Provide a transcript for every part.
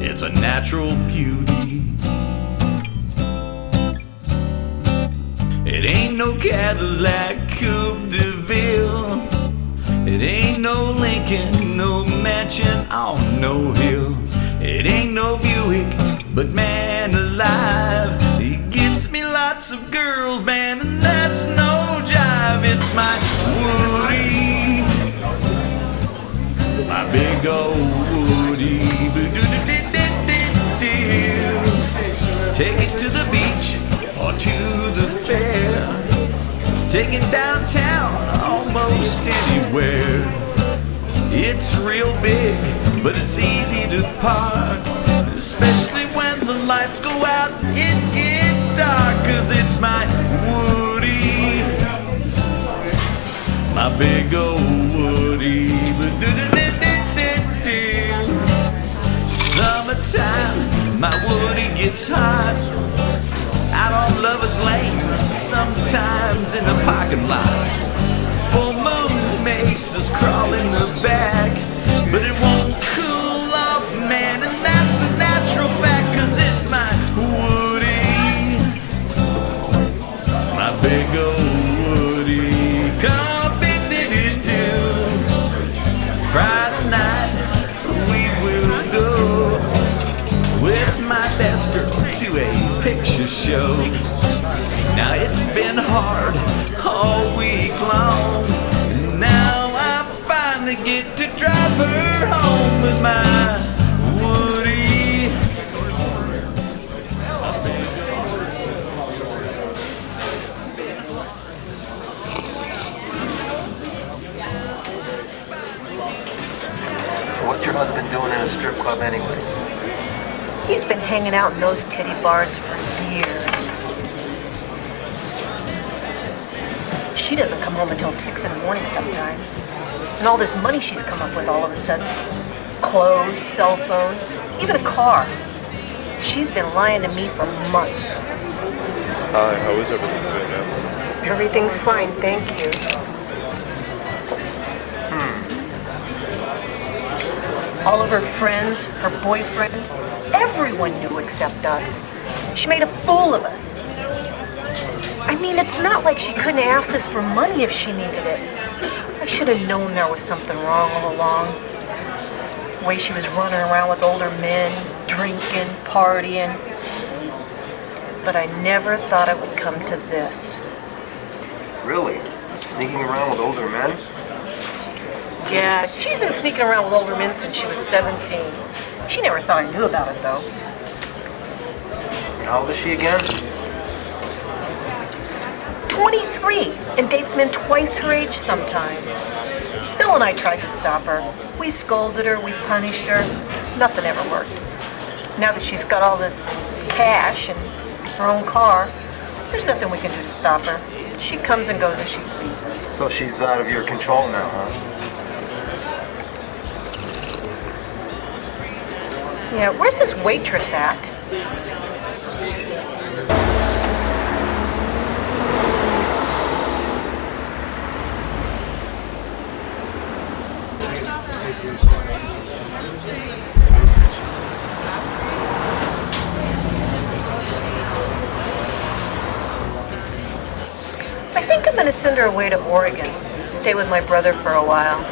It's a natural beauty. It ain't no Cadillac Coupe de Ville. It ain't no Lincoln, no mansion on no hill. It ain't no Buick, but man alive, it gets me lots of girls, man, and that's no jive. It's my Woody, my big old Woody. Take it to the beach or to the fair. Take it downtown, almost anywhere. It's real big, but it's easy to park. Especially when the lights go out, it gets dark. 'Cause it's my Woody, my big old Woody. Summertime, my Woody gets hot out on Lover's Lane, sometimes in the parking lot. Full moon makes us crawl in the back, but it won't cool off, man, and that's a natural fact. 'Cause it's my Woody, my big old Woody. Come do Friday night, we will go with my best girl to a picture show. Now it's been hard all week long. Now I finally get to drive her home with my Woody. So what's your husband doing in a strip club anyway? He's been hanging out in those titty bars for years. She doesn't come home until 6 in the morning sometimes. And all this money she's come up with all of a sudden. Clothes, cell phone, even a car. She's been lying to me for months. Hi, how is everything today, ma'am? Everything's fine, thank you. All of her friends, her boyfriend, everyone knew except us. She made a fool of us. I mean, it's not like she couldn't have asked us for money if she needed it. I should have known there was something wrong all along. The way she was running around with older men, drinking, partying. But I never thought it would come to this. Really? Sneaking around with older men? Yeah, she's been sneaking around with older men since she was 17. She never thought I knew about it, though. How old is she again? 23, and dates men twice her age sometimes. Bill and I tried to stop her. We scolded her, we punished her. Nothing ever worked. Now that she's got all this cash and her own car, there's nothing we can do to stop her. She comes and goes as she pleases. So she's out of your control now, huh? Yeah, where's this waitress at? I think I'm gonna send her away to Oregon. Stay with my brother for a while.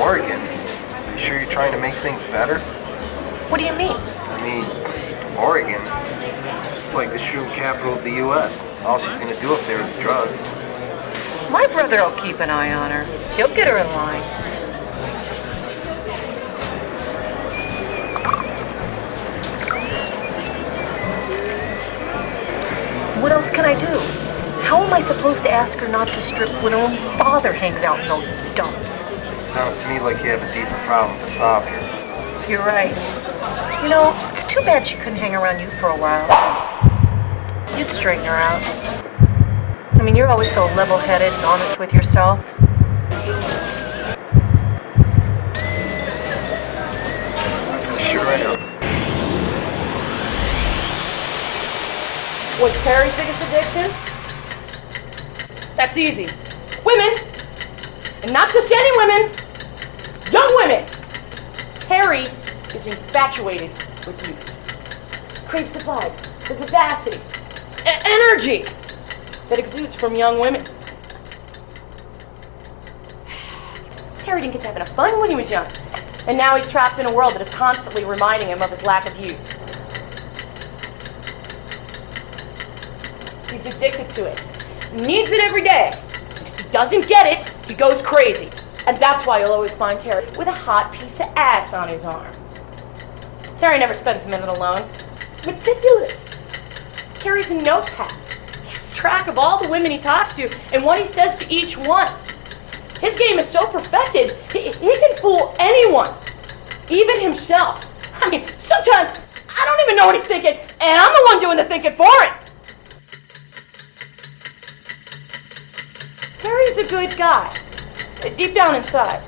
Oregon? You sure you're trying to make things better? What do you mean? I mean, Oregon, it's like the shroom capital of the U.S. All she's gonna do up there is drugs. My brother will keep an eye on her. He'll get her in line. What else can I do? How am I supposed to ask her not to strip when her own father hangs out in those dumps? Sounds to me like you have a deeper problem to solve here. You're right. You know, it's too bad she couldn't hang around you for a while. You'd straighten her out. I mean, you're always so level-headed and honest with yourself. Sure I am. What's Terry's biggest addiction? That's easy. Women! And not just any women, young women! Terry is infatuated with youth. Craves the vibes, the vivacity, energy that exudes from young women. Terry didn't get to have enough fun when he was young, and now he's trapped in a world that is constantly reminding him of his lack of youth. He's addicted to it. Needs it every day. And if he doesn't get it, he goes crazy. And that's why you'll always find Terry with a hot piece of ass on his arm. Terry never spends a minute alone. It's meticulous. He carries a notepad. He keeps track of all the women he talks to and what he says to each one. His game is so perfected, he can fool anyone, even himself. I mean, sometimes I don't even know what he's thinking, and I'm the one doing the thinking for him. Terry's a good guy, deep down inside.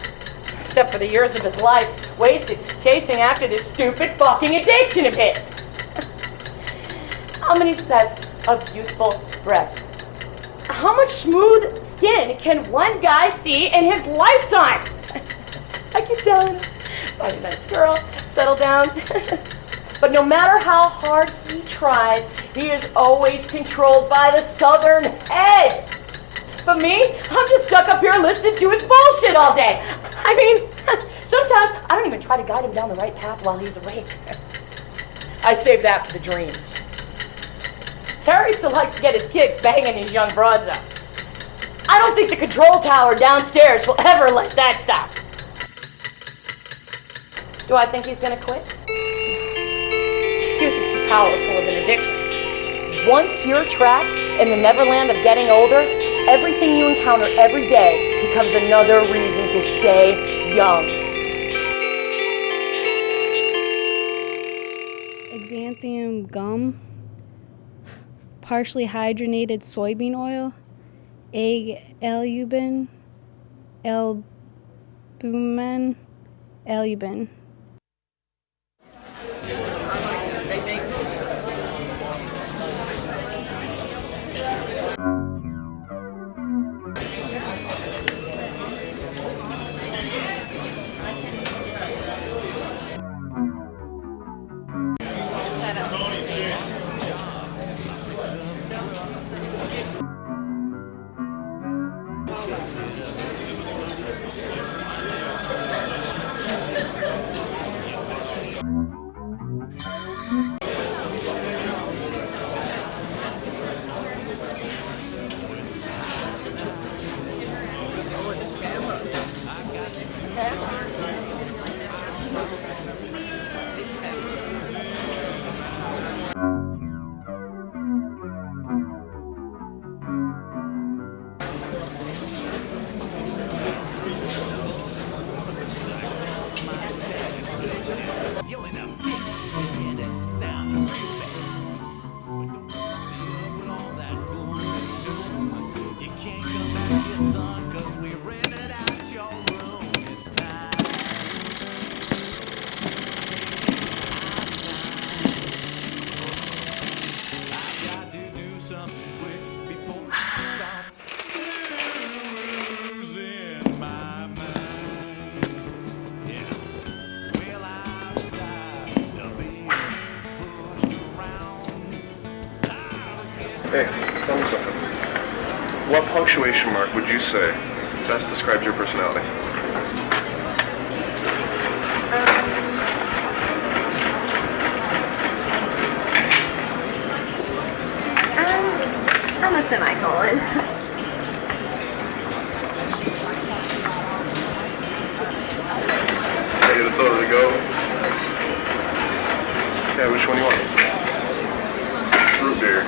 Except for the years of his life wasted chasing after this stupid fucking addiction of his. How many sets of youthful breasts? How much smooth skin can one guy see in his lifetime? I keep telling him, find a nice girl, settle down. But no matter how hard he tries, he is always controlled by the southern head. But me, I'm just stuck up here listening to his bullshit all day. I mean, sometimes I don't even try to guide him down the right path while he's awake. I save that for the dreams. Terry still likes to get his kicks banging his young broads up. I don't think the control tower downstairs will ever let that stop. Do I think he's gonna quit? Youth is too powerful of an addiction. Once you're trapped in the neverland of getting older, everything you encounter every day becomes another reason to stay young. Xanthium gum, partially hydrogenated soybean oil, egg albumin, albumin, albumin. Hey, tell me something. What punctuation mark would you say best describes your personality? I'm a semicolon. Can I get a soda to go? Yeah, which one do you want? Root beer.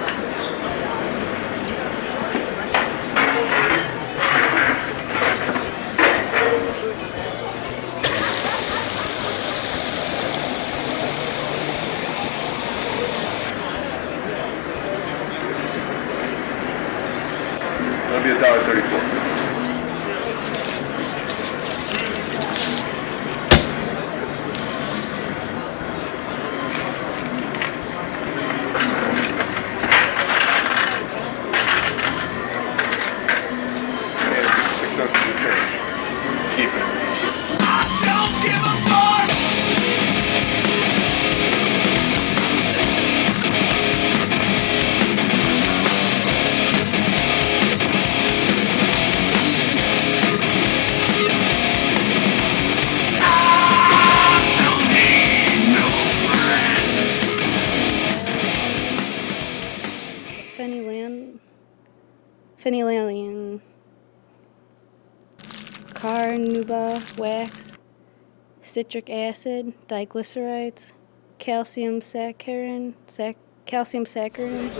That'll be $1.34. Keep it. Don't give a fuck. I don't need no friends. Phenylalanine, carnauba wax, citric acid, diglycerides, calcium saccharin, calcium saccharin.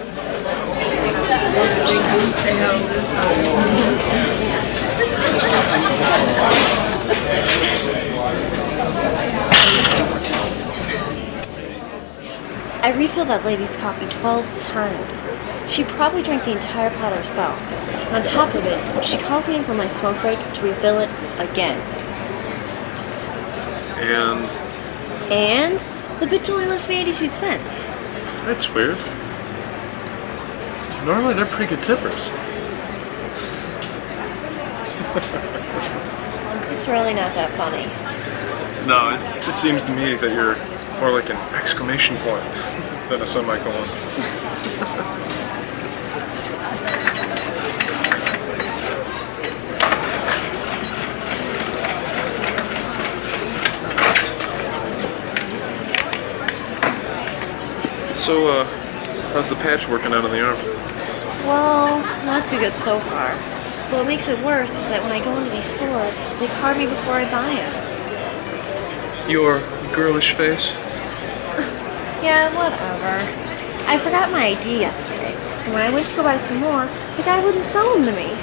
I refilled that lady's coffee 12 times. She probably drank the entire pot herself. On top of it, she calls me in for my smoke break to refill it again. And the bitch only left me 82 cents. That's weird. Normally they're pretty good tippers. It's really not that funny. No, it just seems to me that you're more like an exclamation point than a semicolon. So, how's the patch working out on the arm? Well, not too good so far. But what makes it worse is that when I go into these stores, they card me before I buy them. Your girlish face? Yeah, whatever. I forgot my ID yesterday, and when I went to go buy some more, the guy wouldn't sell them to me.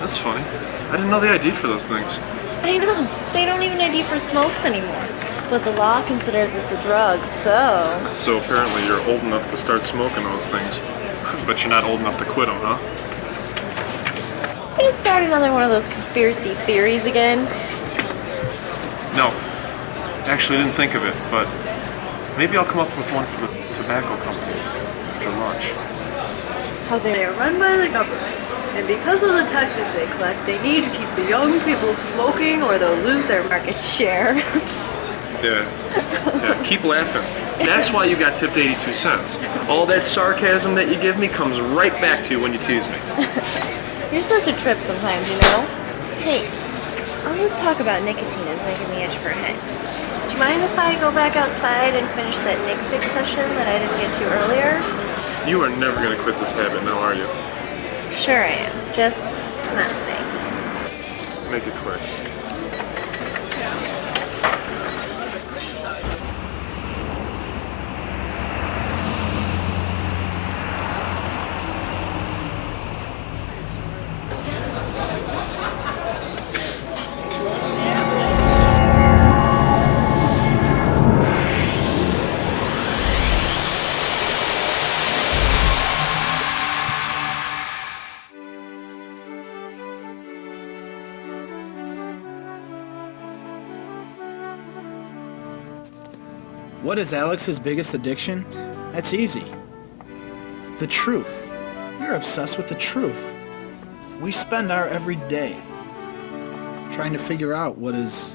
That's funny. I didn't know the ID for those things. I know. They don't even ID for smokes anymore. But the law considers this a drug, so... So apparently you're old enough to start smoking those things, but you're not old enough to quit them, huh? Gonna start another one of those conspiracy theories again? No. Actually, I didn't think of it, but maybe I'll come up with one for the tobacco companies after lunch. How they are run by the government, and because of the taxes they collect, they need to keep the young people smoking or they'll lose their market share. Yeah, keep laughing. That's why you got tipped 82 cents. All that sarcasm that you give me comes right back to you when you tease me. You're such a trip sometimes, you know? Hey, all this talk about nicotine is making me itch for a hit. Do you mind if I go back outside and finish that Nick Fix session that I didn't get to earlier? You are never going to quit this habit now, are you? Sure I am. Just not today. Make it quick. What is Alex's biggest addiction? That's easy. The truth. We're obsessed with the truth. We spend our every day trying to figure out what is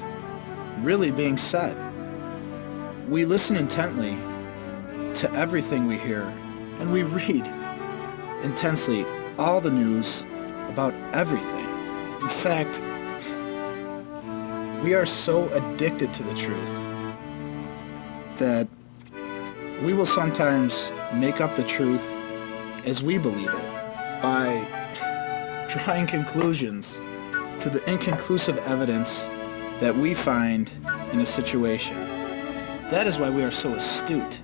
really being said. We listen intently to everything we hear, and we read intensely all the news about everything. In fact, we are so addicted to the truth that we will sometimes make up the truth as we believe it by drawing conclusions to the inconclusive evidence that we find in a situation. That is why we are so astute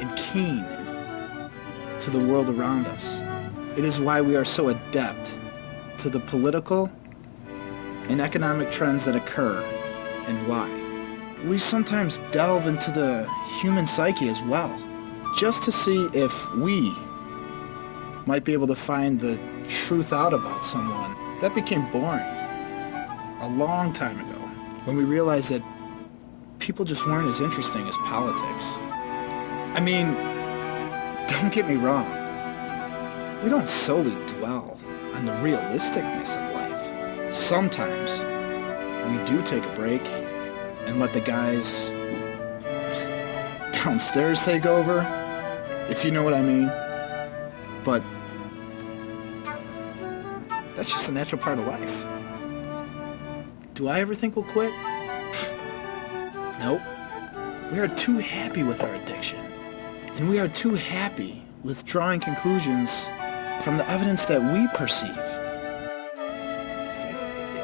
and keen to the world around us. It is why we are so adept to the political and economic trends that occur and why. We sometimes delve into the human psyche as well, just to see if we might be able to find the truth out about someone. That became boring a long time ago when we realized that people just weren't as interesting as politics. I mean, don't get me wrong. We don't solely dwell on the realisticness of life. Sometimes we do take a break and let the guys downstairs take over, if you know what I mean. But that's just a natural part of life. Do I ever think we'll quit? Nope. We are too happy with our addiction. And we are too happy with drawing conclusions from the evidence that we perceive.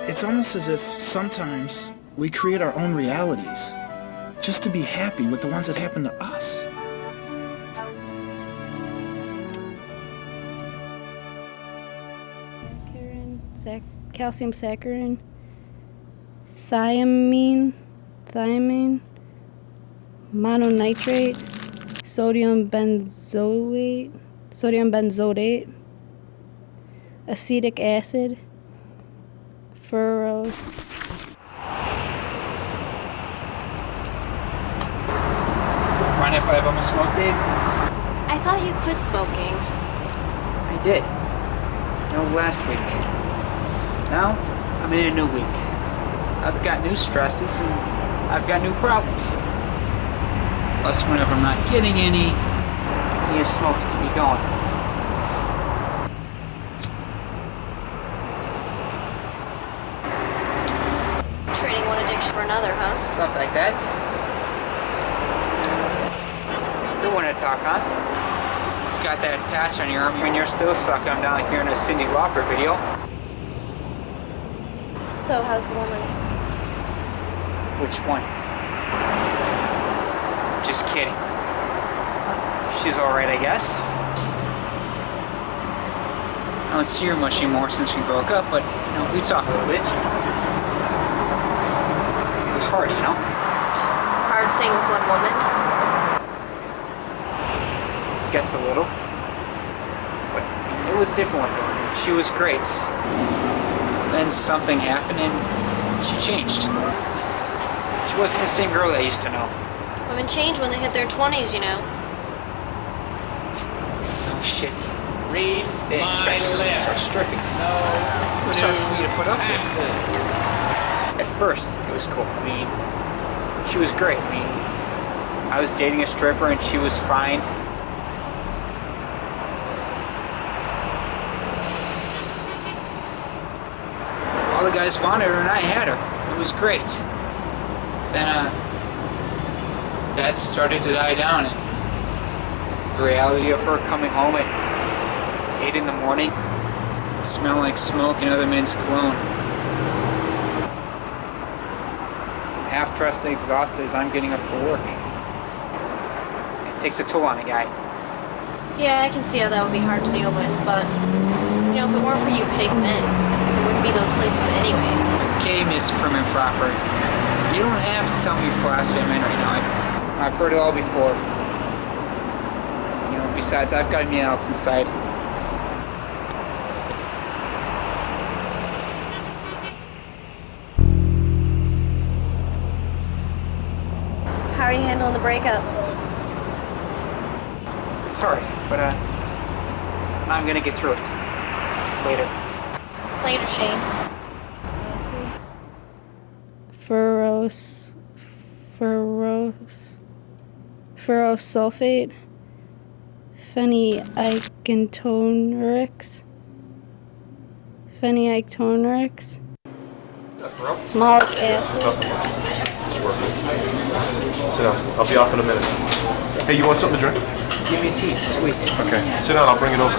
It's almost as if sometimes we create our own realities just to be happy with the ones that happen to us. Calcium saccharin, thiamine, mononitrate, sodium benzoate, acetic acid, furos. Mind if I have almost smoked, babe? I thought you quit smoking. I did. No, last week. Now, I'm in a new week. I've got new stresses and I've got new problems. Plus, whenever I'm not getting any, I need a smoke to keep me going. Trading one addiction for another, huh? Something like that. You want to talk, huh? You've got that patch on your arm when you're still sucking them down like you're in a Cindy Lauper video. So, how's the woman? Which one? Just kidding. She's alright, I guess. I don't see her much anymore since we broke up, but, you know, we talk a little bit. It was hard, you know? Hard staying with one woman? Guess a little. But it was different with her. She was great. Then something happened and she changed. She wasn't the same girl that I used to know. Women change when they hit their 20s, you know. Oh shit. Read they expected her to start stripping. It was hard for me to put up with. At first, it was cool. I mean, she was great. I mean, I was dating a stripper and she was fine. All the guys wanted her and I had her. It was great. Then, that started to die down, and the reality of her coming home at 8 in the morning, smelling like smoke and other men's cologne. Half dressed and exhausted as I'm getting up for work. It takes a toll on a guy. Yeah, I can see how that would be hard to deal with, but, you know, if it weren't for you pig men, there wouldn't be those places anyways. Okay, Miss Prim and Proper. You don't have to tell me your philosophy I'm in right now. I've heard it all before. You know, besides, I've got a million Alex inside. How are you handling the breakup? It's hard, but I'm gonna get through it. Later. Later, Shane. Furosulfate, phenylketonuria, malic acid. It's working. Sit down. I'll be off in a minute. Hey, you want something to drink? Give me tea, sweet. Okay. Sit down. I'll bring it over.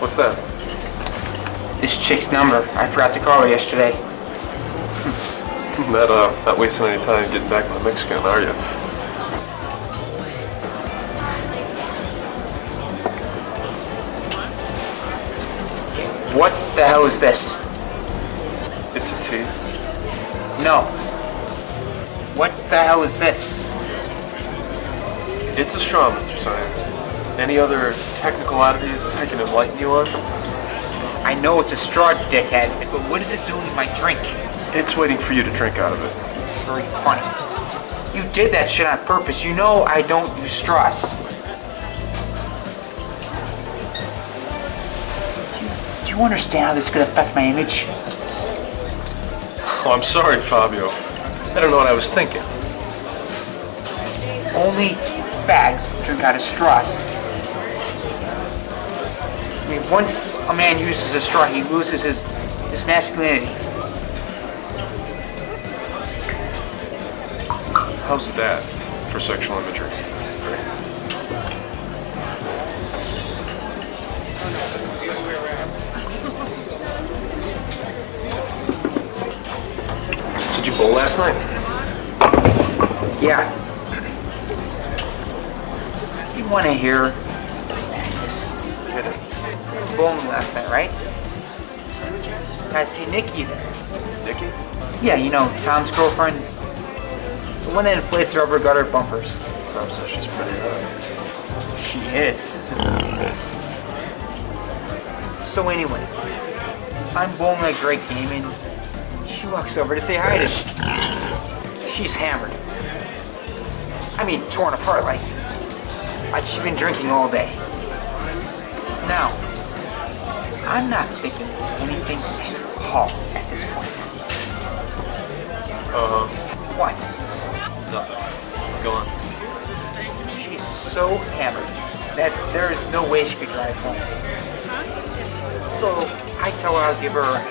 What's that? This chick's number. I forgot to call her yesterday. Not wasting any time getting back my Mexican, are you? What the hell is this? It's a tea. No. What the hell is this? It's a straw, Mr. Science. Any other technical oddities I can enlighten you on? I know it's a straw, dickhead, but what is it doing in my drink? It's waiting for you to drink out of it. Very funny. You did that shit on purpose. You know I don't use straws. Do you understand how this could affect my image? Oh, I'm sorry, Fabio. I don't know what I was thinking. Only fags drink out of straws. I mean, once a man uses a straw, he loses his masculinity. How's that for sexual imagery? So did you bowl last night? Yeah. You want to hear this? Hit it. Bowling last night, right? I see Nikki there. Nikki? Yeah, you know, Tom's girlfriend. The one that inflates rubber gutter bumpers. Tom says she's pretty hot. She is. So anyway, I'm bowling a great game and she walks over to say hi to me. She's hammered. I mean, torn apart like she's been drinking all day. Now, I'm not thinking anything at all at this point. What? Nothing. Go on. She's so hammered that there is no way she could drive home. So I tell her I'll give her a ride.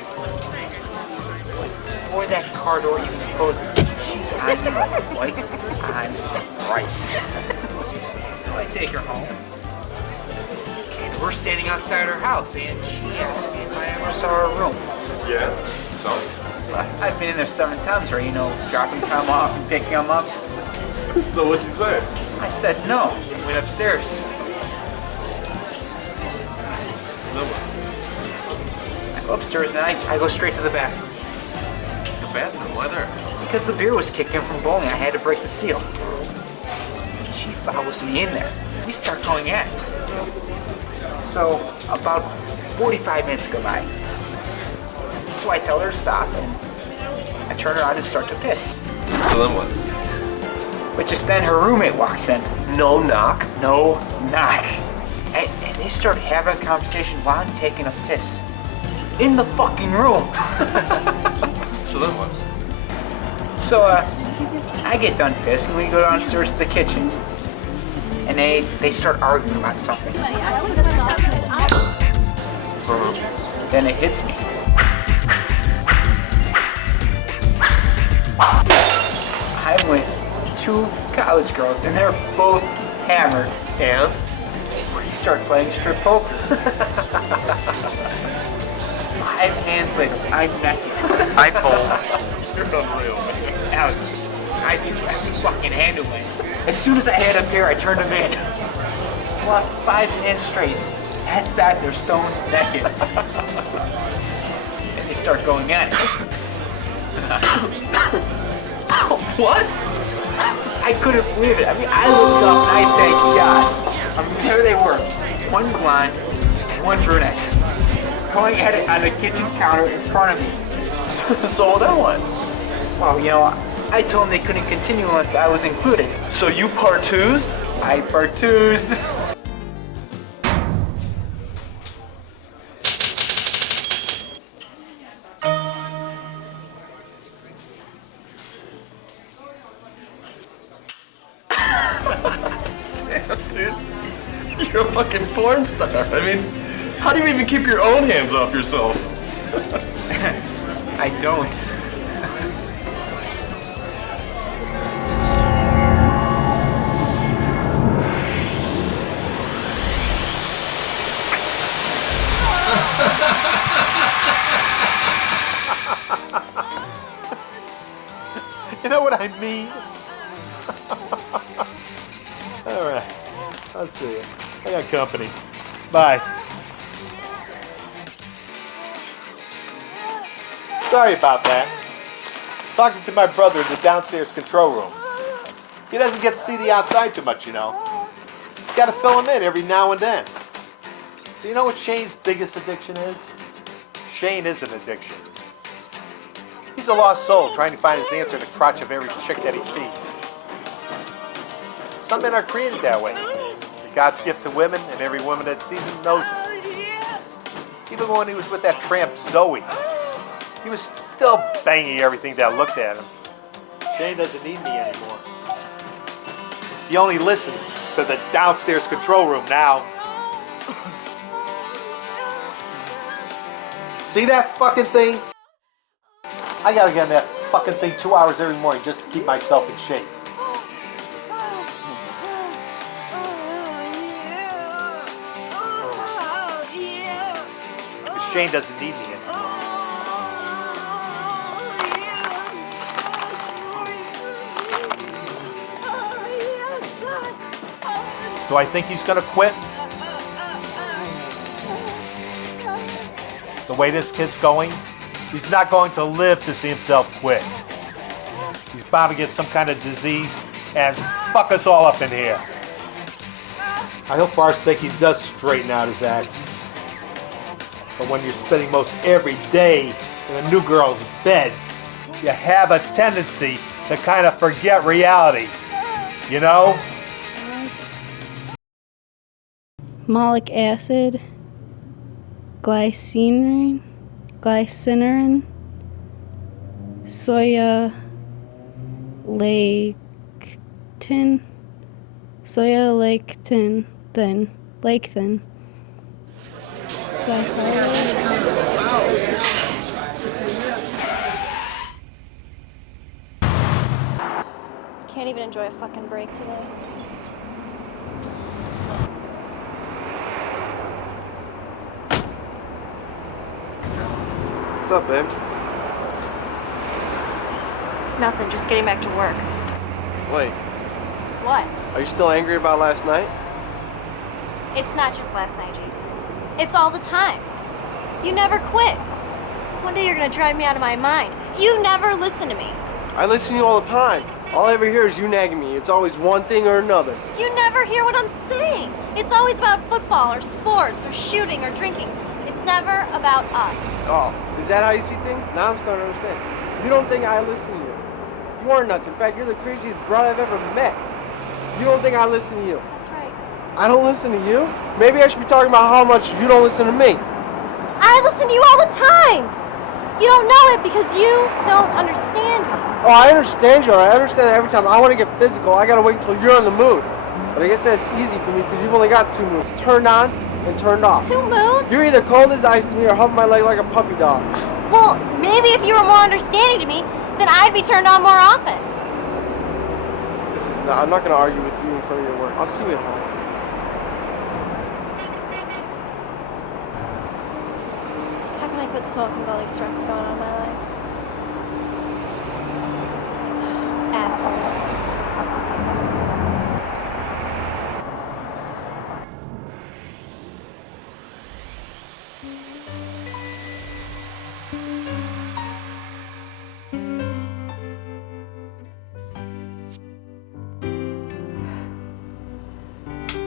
Before that car door even closes, she's on me like white on rice. So I take her home. And we're standing outside her house, and she asked me if I ever saw her room. Yeah? So? I've been in there 7 times, right? You know, dropping Tom off and picking him up. So what'd you say? I said no and went upstairs. No. I go upstairs and I go straight to the bathroom. The bathroom? Why there? Because the beer was kicked in from bowling, I had to break the seal. She follows me in there. We start going at it. So about 45 minutes go by. So I tell her to stop and I turn around and start to piss. So then what? But just then her roommate walks in. No knock? No knock. And they start having a conversation while I'm taking a piss. In the fucking room. So then what? So I get done pissing, we go downstairs to the kitchen. And they start arguing about something. Then it hits me. I'm with 2 college girls, and they're both hammered. And? We start playing strip poker. 5 hands later, I'm naked. I fold. You're unreal. Alex, I can fucking handle it. As soon as I had a pair, I turned them in. Lost 5 hands straight. I sat there stone naked. And they start going at it. What? I couldn't believe it. I mean, I looked up and I thank God. I mean, there they were. 1 blonde and 1 brunette. Going at it on the kitchen counter in front of me. So then what? Well, you know, I told them they couldn't continue unless I was included. So you partoozed? I partoozed. Damn, dude. You're a fucking porn star. I mean, how do you even keep your own hands off yourself? I don't. You know what I mean? All right. I'll see you. I got company. Bye. Sorry about that. Talking to my brother in the downstairs control room. He doesn't get to see the outside too much, you know. Got to fill him in every now and then. So you know what Shane's biggest addiction is? Shane is an addiction. He's a lost soul trying to find his answer in the crotch of every chick that he sees. Some men are created that way. They're God's gift to women, and every woman that sees him knows him. Even when he was with that tramp Zoe, he was still banging everything that looked at him. Shane doesn't need me anymore. He only listens to the downstairs control room now. See that fucking thing? I gotta get on that fucking thing 2 hours every morning just to keep myself in shape. Because Shane doesn't need me anymore. Do I think he's gonna quit? The way this kid's going, he's not going to live to see himself quit. He's bound to get some kind of disease and fuck us all up in here. I hope for our sake he does straighten out his act. But when you're spending most every day in a new girl's bed, you have a tendency to kind of forget reality. You know? Malic acid, glycinine, soya lectin, lectin, Can't even enjoy a fucking break today. What's up, babe? Nothing, just getting back to work. Wait, What? are you still angry about last night? It's not just last night, Jason. It's all the time. You never quit. One day you're gonna drive me out of my mind. You never listen to me. I listen to you all the time. All I ever hear is you nagging me. It's always one thing or another. You never hear what I'm saying. It's always about football or sports or shooting or drinking. It's never about us. Oh, is that how you see things? Now I'm starting to understand. You don't think I listen to you. You are nuts. In fact, you're the craziest brother I've ever met. You don't think I listen to you. That's right. I don't listen to you? Maybe I should be talking about how much you don't listen to me. I listen to you all the time. You don't know it because you don't understand me. Oh, I understand you. I understand that every time I want to get physical, I gotta wait until you're in the mood. But I guess that's easy for me because you've only got 2 moods. Turned on and turned off. 2 moods? You're either cold as ice to me or humping my leg like a puppy dog. Well, maybe if you were more understanding to me, then I'd be turned on more often. I'm not gonna argue with you in front of your work. I'll see you at home. How can I quit smoking with all these stresses going on in my life? Asshole.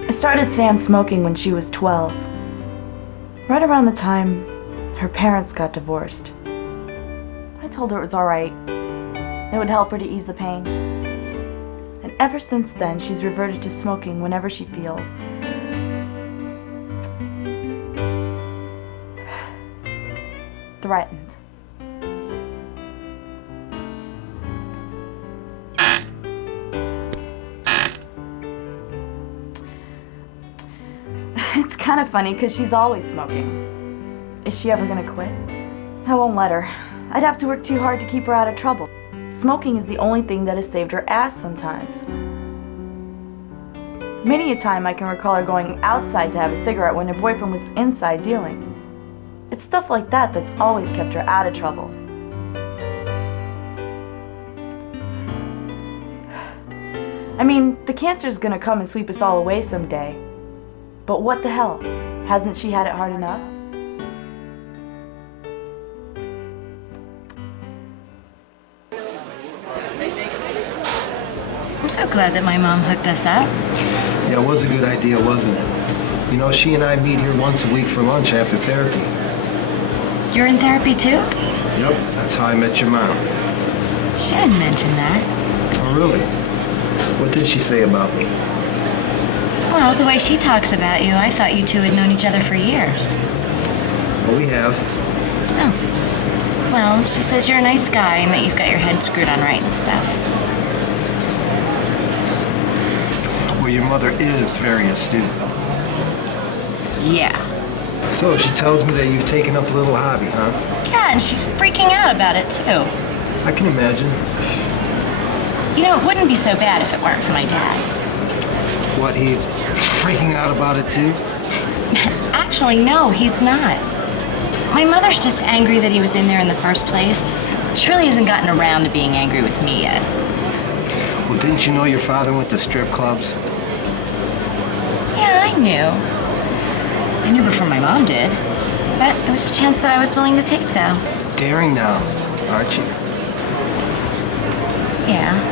I started Sam smoking when she was 12. Right around the time her parents got divorced. I told her it was all right. It would help her to ease the pain. And ever since then, she's reverted to smoking whenever she feels. Threatened. It's kind of funny because she's always smoking. Is she ever gonna quit? I won't let her. I'd have to work too hard to keep her out of trouble. Smoking is the only thing that has saved her ass sometimes. Many a time I can recall her going outside to have a cigarette when her boyfriend was inside dealing. It's stuff like that that's always kept her out of trouble. I mean, the cancer's gonna come and sweep us all away someday. But what the hell? Hasn't she had it hard enough? I'm so glad that my mom hooked us up. Yeah, it was a good idea, wasn't it? You know, she and I meet here once a week for lunch after therapy. You're in therapy too? Yep, that's how I met your mom. She didn't mention that. Oh, really? What did she say about me? Well, the way she talks about you, I thought you two had known each other for years. Well, we have. Oh. Well, she says you're a nice guy and that you've got your head screwed on right and stuff. Well, your mother is very astute. Yeah. So she tells me that you've taken up a little hobby, huh? Yeah, and she's freaking out about it too. I can imagine. You know, it wouldn't be so bad if it weren't for my dad. What, he's freaking out about it too? Actually, no, he's not. My mother's just angry that he was in there in the first place. She really hasn't gotten around to being angry with me yet. Well, didn't you know your father went to strip clubs? Yeah, I knew. I knew before my mom did. But it was a chance that I was willing to take, though. Daring now, aren't you? Yeah.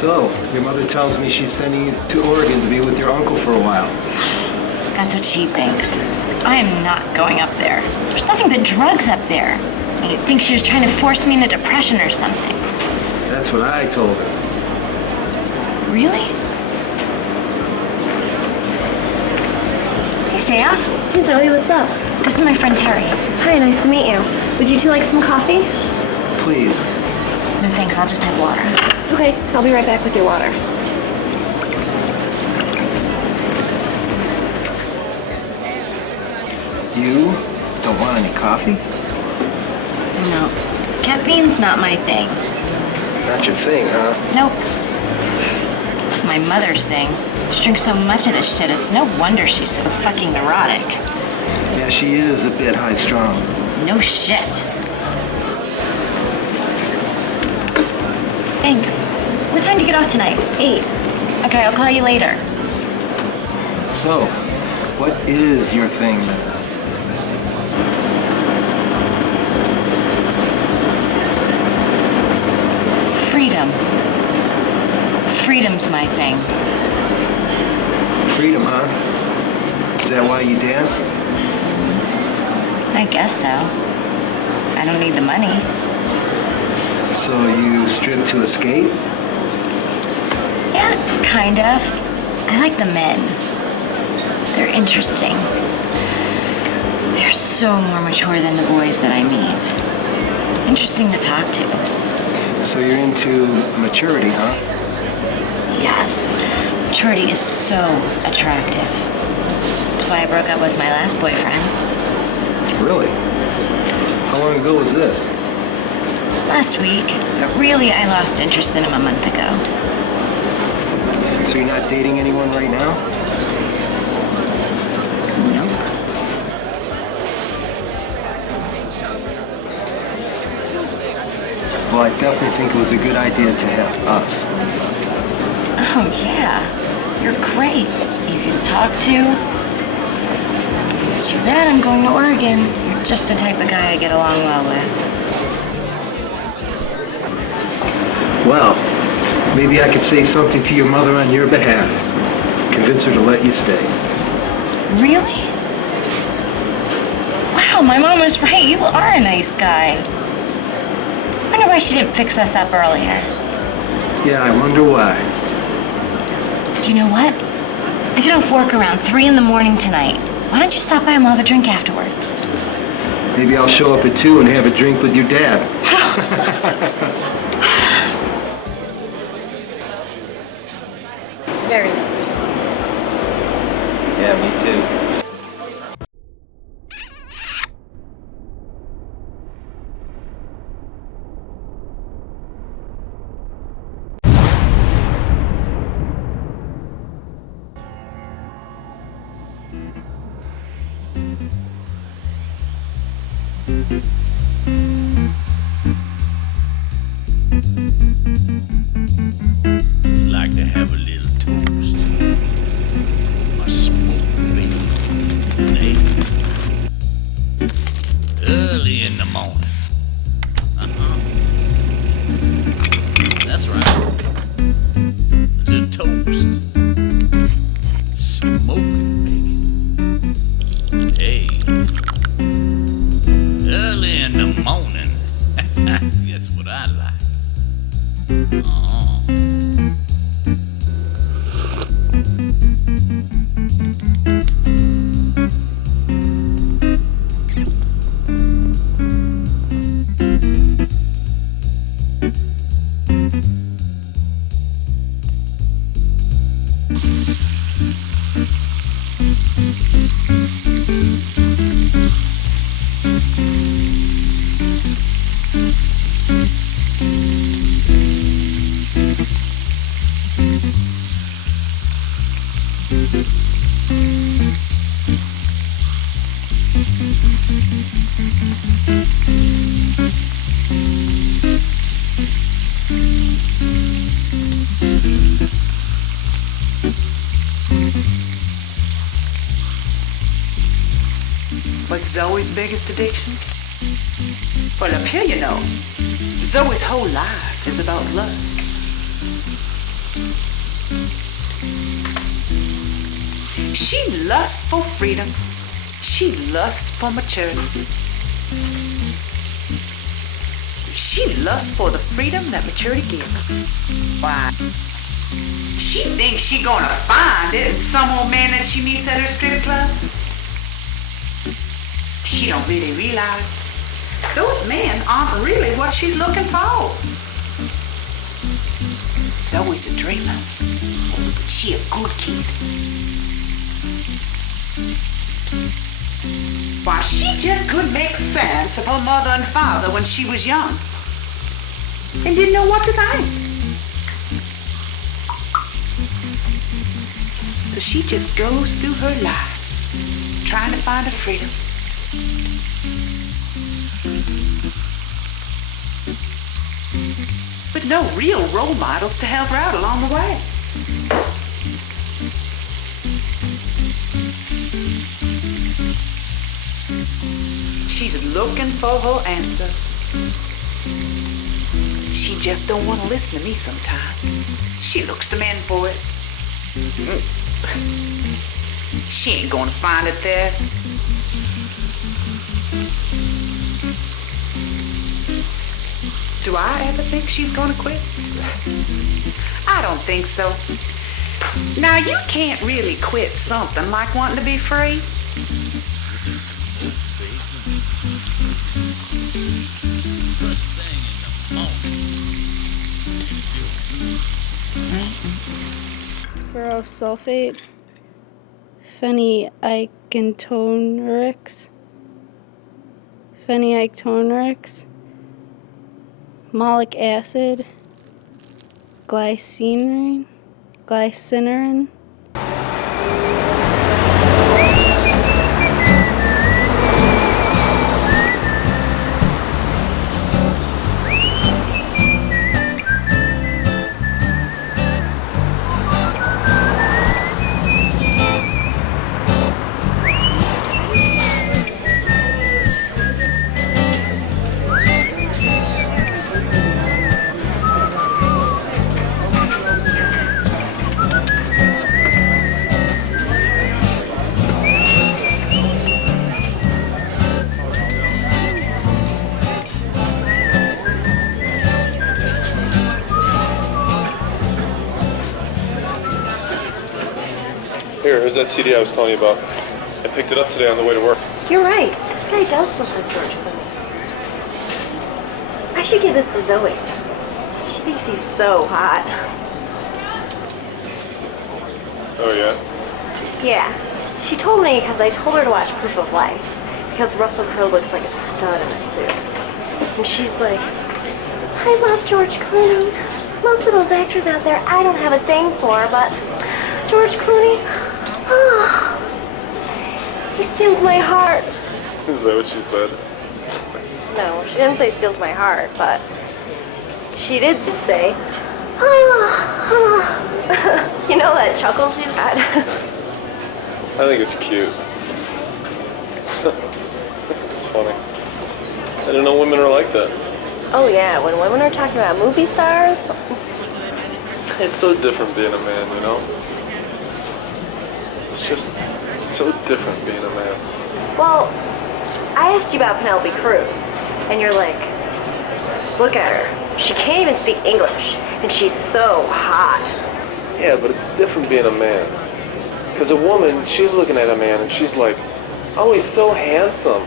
So, your mother tells me she's sending you to Oregon to be with your uncle for a while. That's what she thinks. I am not going up there. There's nothing but drugs up there. I think she was trying to force me into depression or something. That's what I told her. Really? Hey, Sam. Hey, Zoe, what's up? This is my friend Terry. Hi, nice to meet you. Would you two like some coffee? Please. No thanks, I'll just have water. Okay, I'll be right back with your water. You don't want any coffee? No. Caffeine's not my thing. Not your thing, huh? Nope. It's my mother's thing. She drinks so much of this shit, it's no wonder she's so fucking neurotic. Yeah, she is a bit high-strung. No shit. Thanks. What time do you get off tonight? 8. Okay, I'll call you later. So, what is your thing then? Freedom. Freedom's my thing. Freedom, huh? Is that why you dance? I guess so. I don't need the money. So you strip to escape? Yeah, kind of. I like the men. They're interesting. They're so more mature than the boys that I meet. Interesting to talk to. So you're into maturity, huh? Yes. Maturity is so attractive. It's why I broke up with my last boyfriend. Really? How long ago was this? Last week. But really, I lost interest in him a month ago. So you're not dating anyone right now? Nope. Well, I definitely think it was a good idea to have us. Oh, yeah. You're great. Easy to talk to. It's too bad I'm going to Oregon. You're just the type of guy I get along well with. Well, maybe I could say something to your mother on your behalf. Convince her to let you stay. Really? Wow, my mom was right. You are a nice guy. I wonder why she didn't fix us up earlier. Yeah, I wonder why. You know what? I get off work around 3 in the morning tonight. Why don't you stop by and we'll have a drink afterwards? Maybe I'll show up at 2 and have a drink with your dad. Very nice. Yeah, me too. Like to have a little toast. A smoked bacon and eggs. Early in the morning. That's right. A little toast. Smoking bacon. Eggs. Early in the morning. That's what I like. What's Zoe's biggest addiction? Well, up here, you know, Zoe's whole life is about lust. She lusts for freedom. She lusts for maturity. She lusts for the freedom that maturity gives. Why? She thinks she's gonna find it in some old man that she meets at her strip club. She don't really realize those men aren't really what she's looking for. Zoe's a dreamer, but she a good kid. Why, she just couldn't make sense of her mother and father when she was young and didn't know what to think. So she just goes through her life trying to find her freedom. But no real role models to help her out along the way. She's looking for her answers. She just don't want to listen to me sometimes. She looks to men for it. She ain't gonna find it there. Do I ever think she's gonna quit? I don't think so. Now, you can't really quit something like wanting to be free. Ferrosulfate, phenylketonurics, malic acid, glycinrin. Here, here's that CD I was telling you about. I picked it up today on the way to work. You're right. This guy does look like George Clooney. I should give this to Zoe. She thinks he's so hot. Oh, yeah? Yeah. She told me because I told her to watch Proof of Life. Because Russell Crowe looks like a stud in a suit. And she's like, I love George Clooney. Most of those actors out there I don't have a thing for, but George Clooney, oh, he steals my heart. Is that what she said? No, she didn't say steals my heart, but she did say, you know that chuckle she's got? I think it's cute. It's funny. I didn't know women are like that. Oh yeah, when women are talking about movie stars. It's so different being a man, you know? It's just so different being a man. Well, I asked you about Penelope Cruz, and you're like, look at her. She can't even speak English, and she's so hot. Yeah, but it's different being a man. Because a woman, she's looking at a man and she's like, oh, he's so handsome.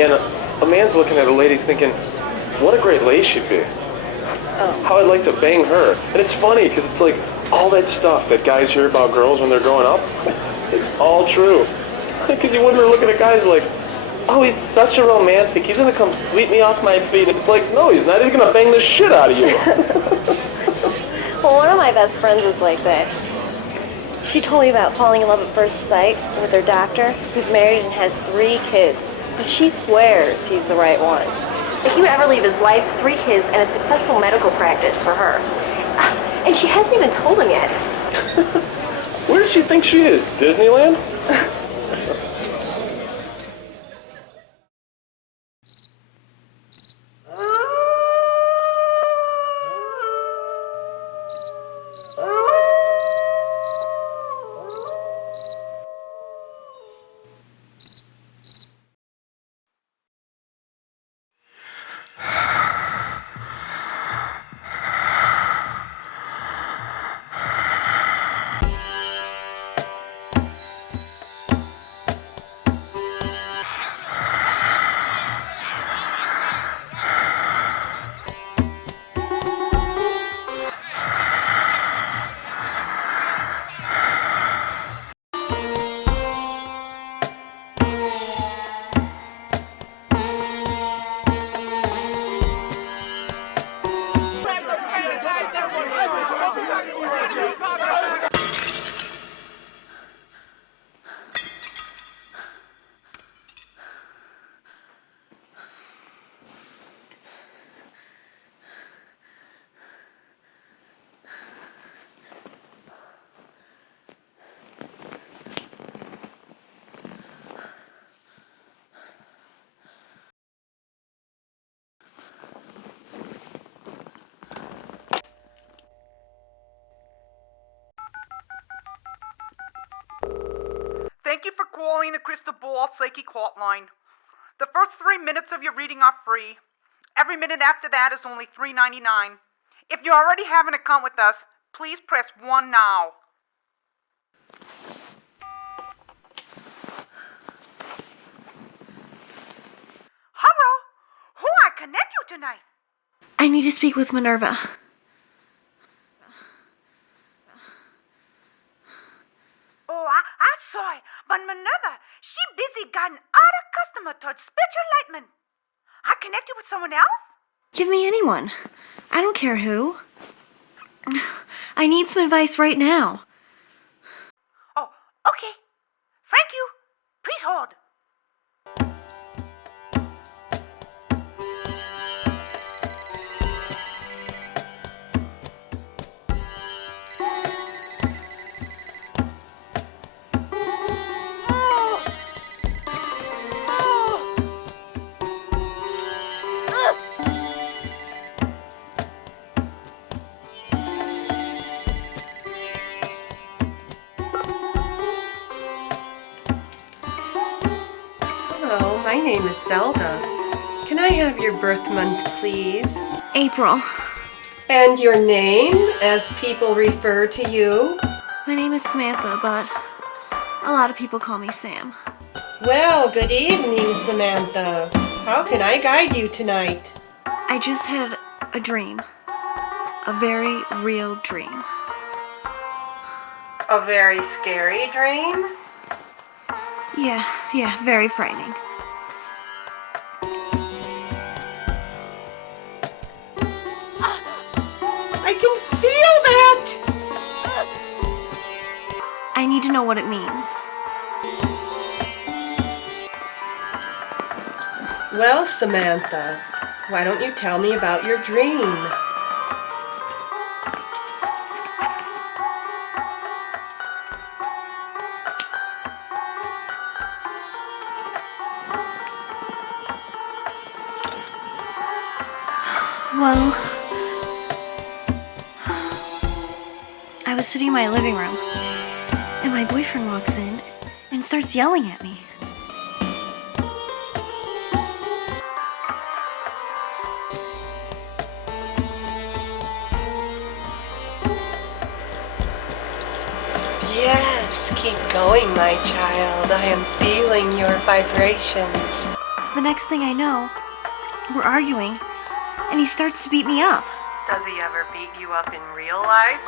And a man's looking at a lady thinking, what a great lady she'd be. How I'd like to bang her. And it's funny because it's like all that stuff that guys hear about girls when they're growing up, it's all true. Because you women are looking at guys like, oh, he's such a romantic. He's going to come sweep me off my feet. It's like, no, he's not. He's going to bang the shit out of you. Well, one of my best friends is like that. She told me about falling in love at first sight with her doctor, who's married and has 3 kids. But she swears he's the right one. Like he would ever leave his wife, 3 kids, and a successful medical practice for her. And she hasn't even told him yet. Where does she think she is? Disneyland? Thank you for calling the Crystal Ball Psychic Hotline. The first 3 minutes of your reading are free. Every minute after that is only $3.99. If you already have an account with us, please press 1 now. Hello? Who I connect you tonight? I need to speak with Minerva. Oh, I saw boy, but Minerva, she busy gotten other customer towards spiritual enlightenment. I connect you with someone else? Give me anyone. I don't care who. I need some advice right now. Oh, okay. Thank you. Please hold. Hello, my name is Zelda. Can I have your birth month, please? April. And your name, as people refer to you? My name is Samantha, but a lot of people call me Sam. Well, good evening, Samantha. How can I guide you tonight? I just had a dream. A very real dream. A very scary dream? Yeah, very frightening. I can feel that! I need to know what it means. Well, Samantha, why don't you tell me about your dream? Well, I was sitting in my living room, and my boyfriend walks in and starts yelling at me. Yes, keep going, my child. I am feeling your vibrations. The next thing I know, we're arguing, and he starts to beat me up. Does he ever beat you up in real life?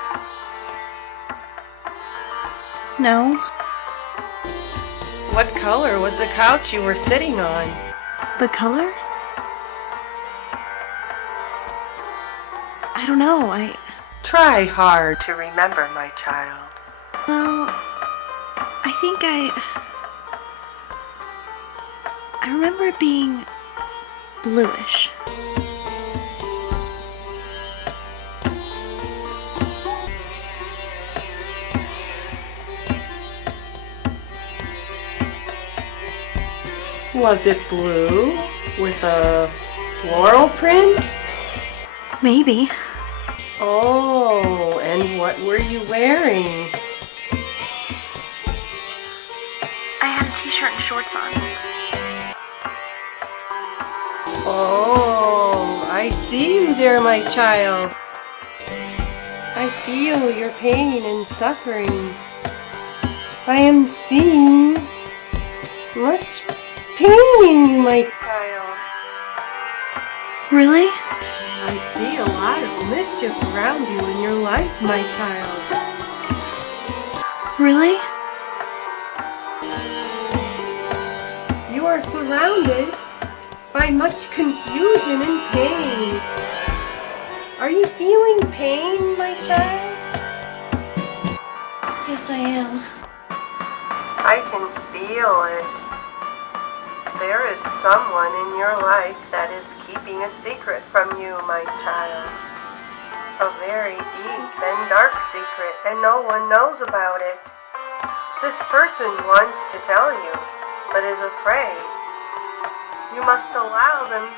No. What color was the couch you were sitting on? The color? I don't know, Try hard to remember, my child. Well, I think I remember it being bluish. Was it blue with a floral print? Maybe. Oh, and what were you wearing? I had a t-shirt and shorts on. Oh, I see you there, my child. I feel your pain and suffering. I am seeing much pain in you, my child. Really? I see a lot of mischief around you in your life, my child. Really? You are surrounded by much confusion and pain. Are you feeling pain, my child? Yes, I am. I can feel it. There is someone in your life that is keeping a secret from you, my child. A very deep and dark secret, and no one knows about it. This person wants to tell you, but is afraid. You must allow them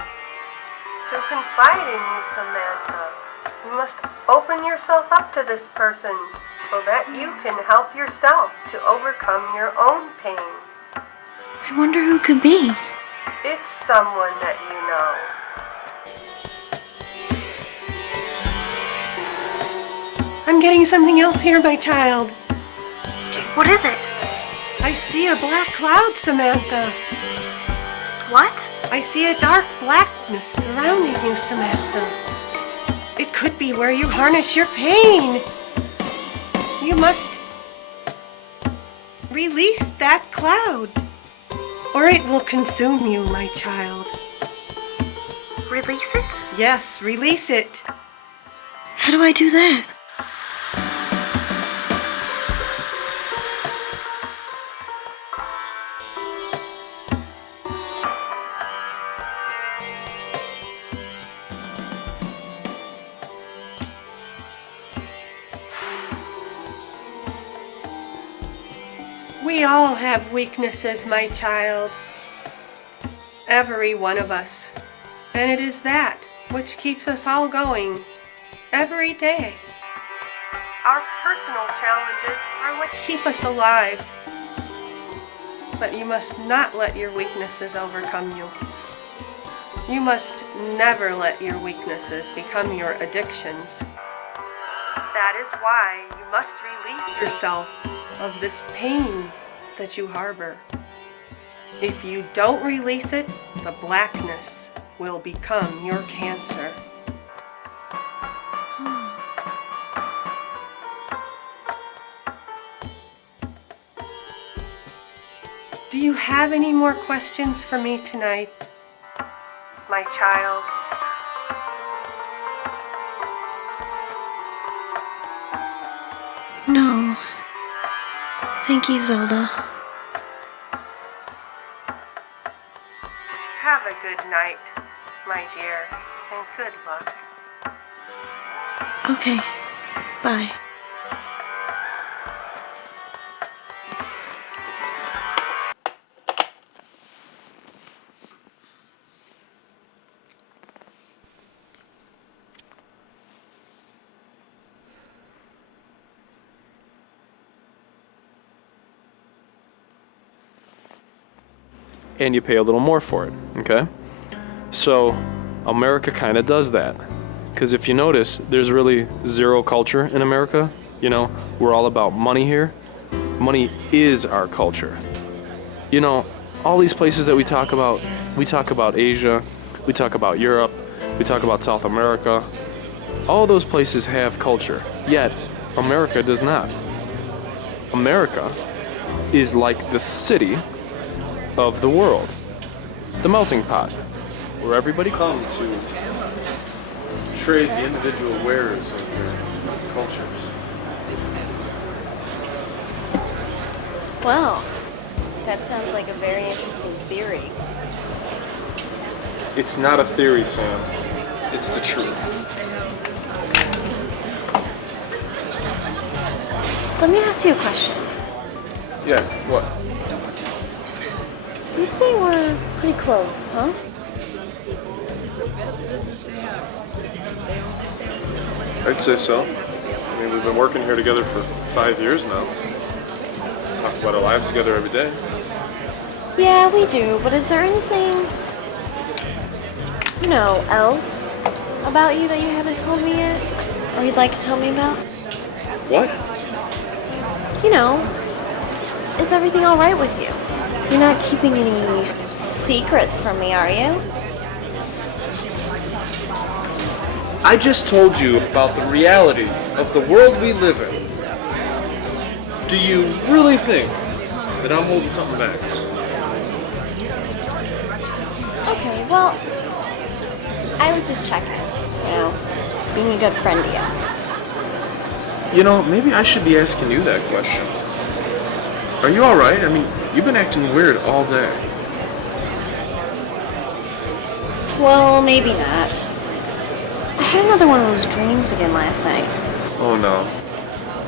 to confide in you, Samantha. You must open yourself up to this person so that you can help yourself to overcome your own pain. I wonder who it could be. It's someone that you know. I'm getting something else here, my child. What is it? I see a black cloud, Samantha. What? I see a dark blackness surrounding you, Samantha. It could be where you harness your pain. You must Release that cloud, or it will consume you, my child. Release it? Yes, release it. How do I do that? We all have weaknesses, my child. Every one of us. And it is that which keeps us all going every day. Our personal challenges are what keep us alive. But you must not let your weaknesses overcome you. You must never let your weaknesses become your addictions. That is why you must release yourself of this pain that you harbor. If you don't release it, the blackness will become your cancer. Do you have any more questions for me tonight, my child? No. Thank you, Zelda. Have a good night, my dear, and good luck. Okay. Bye. And you pay a little more for it, okay? So America kind of does that. Because if you notice, there's really zero culture in America. You know, we're all about money here. Money is our culture. You know, all these places that we talk about Asia, we talk about Europe, we talk about South America. All those places have culture, yet America does not. America is like the city of the world, the melting pot, where everybody comes to trade the individual wares of their cultures. Well, that sounds like a very interesting theory. It's not a theory, Sam. It's the truth. Let me ask you a question. Yeah, what? You'd say we're pretty close, huh? I'd say so. I mean, we've been working here together for 5 years now. Talk about our lives together every day. Yeah, we do, but is there anything, you know, else about you that you haven't told me yet? Or you'd like to tell me about? What? You know, is everything all right with you? You're not keeping any secrets from me, are you? I just told you about the reality of the world we live in. Do you really think that I'm holding something back? Okay, well, I was just checking, you know, being a good friend to you. You know, maybe I should be asking you that question. Are you alright? I mean, you've been acting weird all day. Well, maybe not. I had another one of those dreams again last night. Oh no.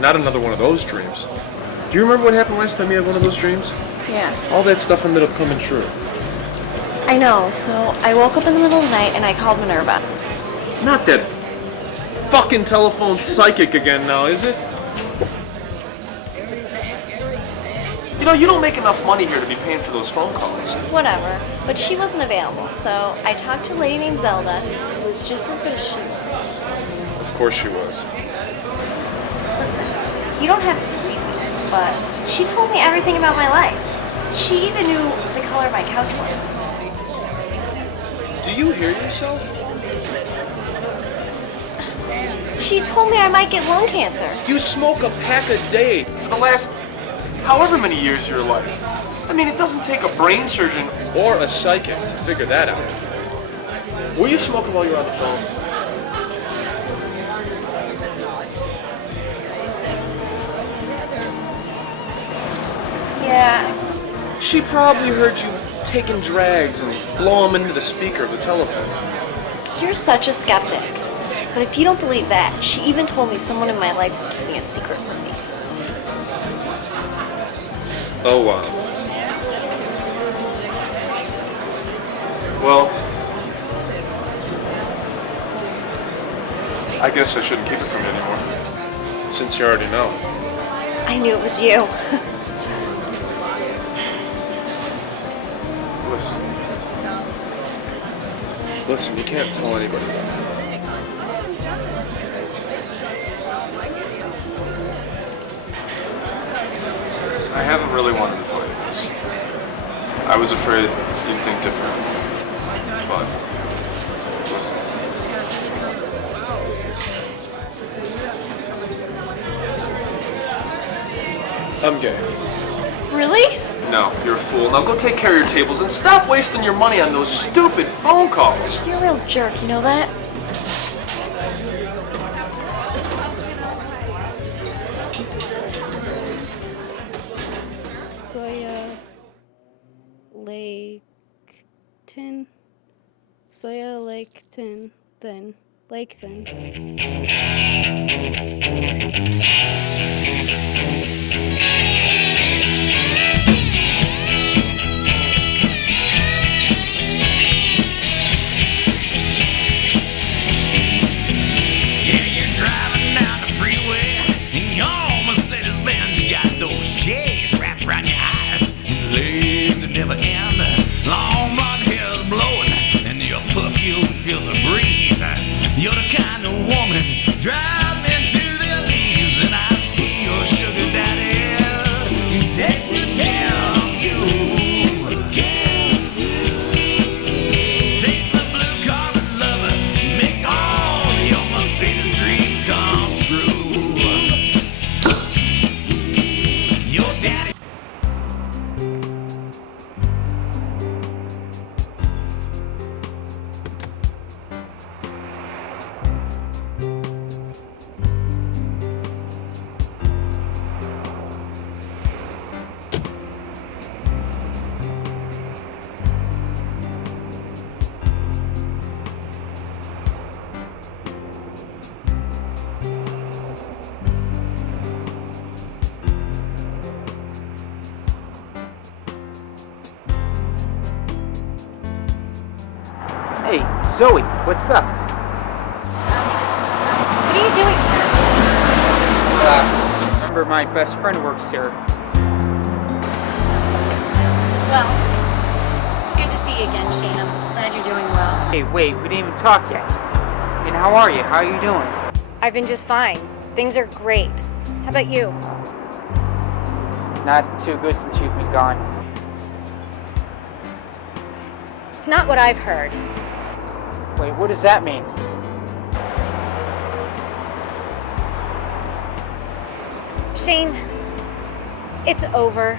Not another one of those dreams. Do you remember what happened last time you had one of those dreams? Yeah. All that stuff ended up coming true. I know, so I woke up in the middle of the night and I called Minerva. Not that fucking telephone psychic again now, is it? You know, you don't make enough money here to be paying for those phone calls. Whatever, but she wasn't available, so I talked to a lady named Zelda, who was just as good as she was. Of course she was. Listen, you don't have to believe me, but she told me everything about my life. She even knew the color my couch was. Do you hear yourself? She told me I might get lung cancer. You smoke a pack a day for the last however many years of your life. I mean, it doesn't take a brain surgeon or a psychic to figure that out. Were you smoking while you were on the phone? Yeah. She probably heard you taking drags and blow them into the speaker of the telephone. You're such a skeptic. But if you don't believe that, she even told me someone in my life was keeping a secret from me. Oh, wow. Well, I guess I shouldn't keep it from you anymore, since you already know. I knew it was you. Listen, you can't tell anybody that. I haven't really wanted to tell you this. I was afraid you'd think different. But, listen. I'm gay. Really? No, you're a fool. Now go take care of your tables and stop wasting your money on those stupid phone calls. You're a real jerk, you know that? Lickin, then Lickin. Yeah, you're driving down the freeway in your Mercedes-Benz. You got those shades wrapped around your eyes and legs that never end. Long blonde hair's blowing and your perfume feels a breeze. You're the kind of woman drive me to their knees, and I see your sugar daddy. He takes good care of you. Takes the blue carbon lover, make all your Mercedes dreams come true. Your daddy. Hey, Zoe, what's up? What are you doing here? Remember my best friend works here. Well, it's good to see you again, Shane. I'm glad you're doing well. Hey, wait, we didn't even talk yet. And how are you? How are you doing? I've been just fine. Things are great. How about you? Not too good since you've been gone. It's not what I've heard. Wait, what does that mean? Shane, it's over.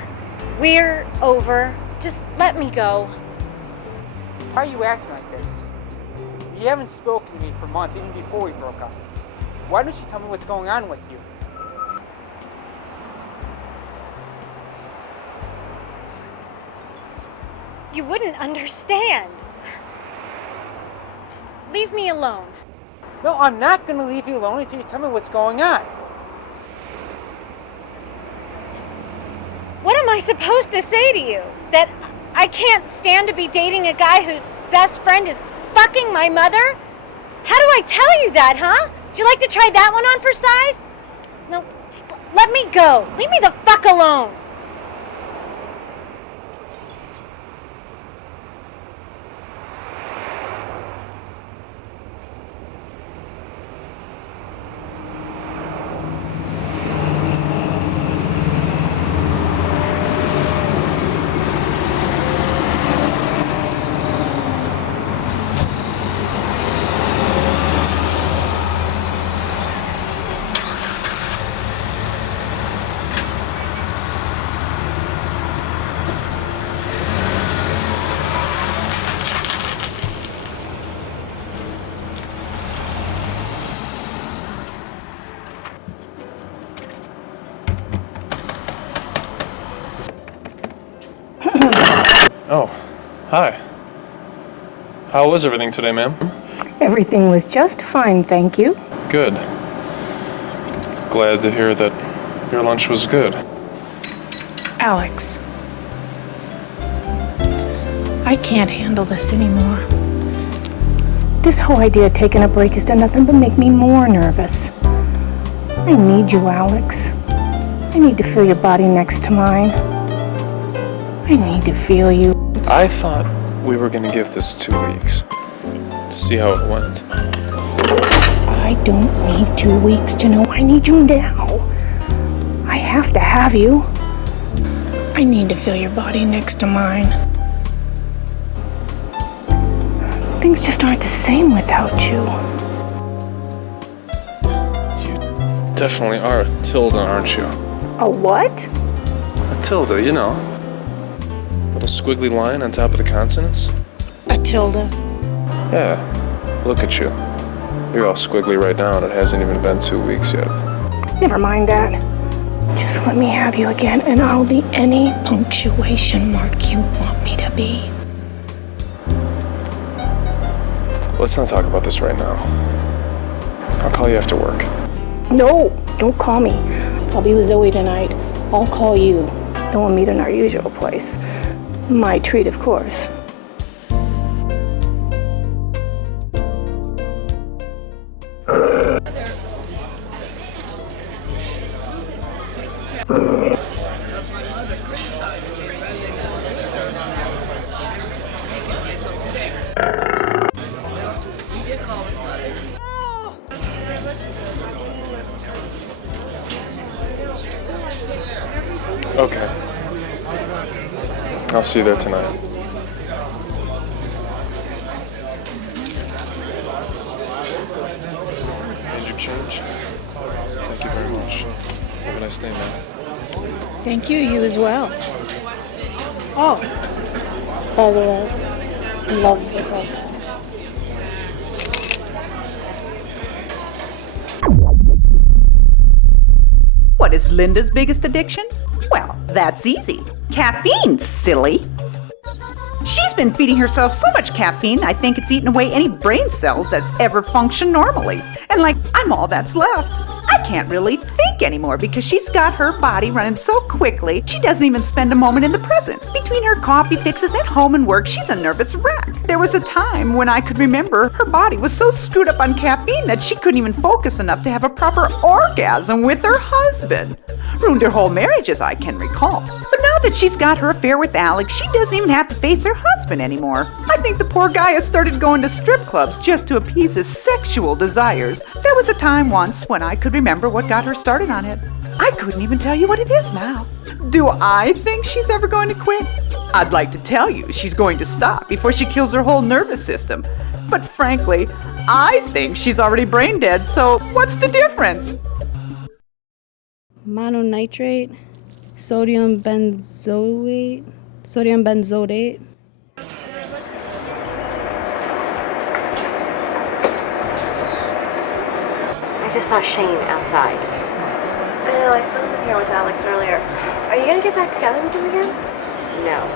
We're over. Just let me go. Why are you acting like this? You haven't spoken to me for months, even before we broke up. Why don't you tell me what's going on with you? You wouldn't understand. Just leave me alone. No, I'm not gonna leave you alone until you tell me what's going on. What am I supposed to say to you? That I can't stand to be dating a guy whose best friend is fucking my mother? How do I tell you that, huh? Would you like to try that one on for size? No, just let me go. Leave me the fuck alone. Oh, hi. How was everything today, ma'am? Everything was just fine, thank you. Good. Glad to hear that your lunch was good. Alex, I can't handle this anymore. This whole idea of taking a break has done nothing but make me more nervous. I need you, Alex. I need to feel your body next to mine. I need to feel you. I thought we were gonna give this 2 weeks. See how it went. I don't need 2 weeks to know. I need you now. I have to have you. I need to feel your body next to mine. Things just aren't the same without you. Definitely are a tilde, aren't you? A what? A tilde, you know. Little squiggly line on top of the consonants. A tilde. Yeah, look at you. You're all squiggly right now and it hasn't even been 2 weeks yet. Never mind that. Just let me have you again and I'll be any punctuation mark you want me to be. Let's not talk about this right now. I'll call you after work. No, don't call me. I'll be with Zoe tonight. I'll call you. Then we'll meet in our usual place. My treat, of course. Okay. I'll see you there tonight. Need your change? Thank you very much. Have a nice day, man. Thank you, you as well. Oh, by the way, love the book. What is Linda's biggest addiction? Well, that's easy. Caffeine, silly. She's been feeding herself so much caffeine, I think it's eaten away any brain cells that's ever functioned normally. And like, I'm all that's left. I can't really think anymore because she's got her body running so quickly, she doesn't even spend a moment in the present. Between her coffee fixes at home and work, she's a nervous wreck. There was a time when I could remember her body was so screwed up on caffeine that she couldn't even focus enough to have a proper orgasm with her husband. Ruined her whole marriage as I can recall. But now that she's got her affair with Alex, she doesn't even have to face her husband anymore. I think the poor guy has started going to strip clubs just to appease his sexual desires. There was a time once when I could remember what got her started on it. I couldn't even tell you what it is now. Do I think she's ever going to quit? I'd like to tell you she's going to stop before she kills her whole nervous system. But frankly, I think she's already brain dead, so what's the difference? Mononitrate, sodium benzoate. I just saw Shane outside. I know, I saw him here with Alex earlier. Are you gonna get back together with him again? No,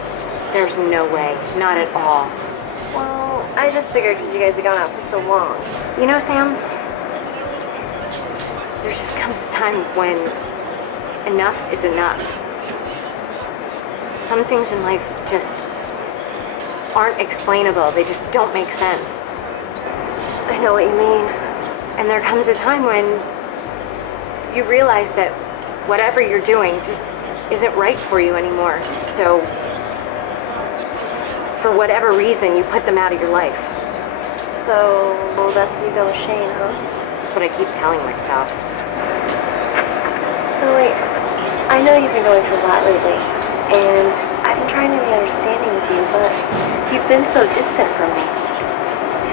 there's no way. Not at all. Well, I just figured because you guys have gone out for so long. You know, Sam, there just comes a time when enough is enough. Some things in life just aren't explainable. They just don't make sense. I know what you mean. And there comes a time when you realize that whatever you're doing just isn't right for you anymore. So, for whatever reason, you put them out of your life. So, well, that's what you go with Shane, huh? That's what I keep telling myself. So wait, I know you've been going through a lot lately, and I've been trying to be understanding with you, but you've been so distant from me.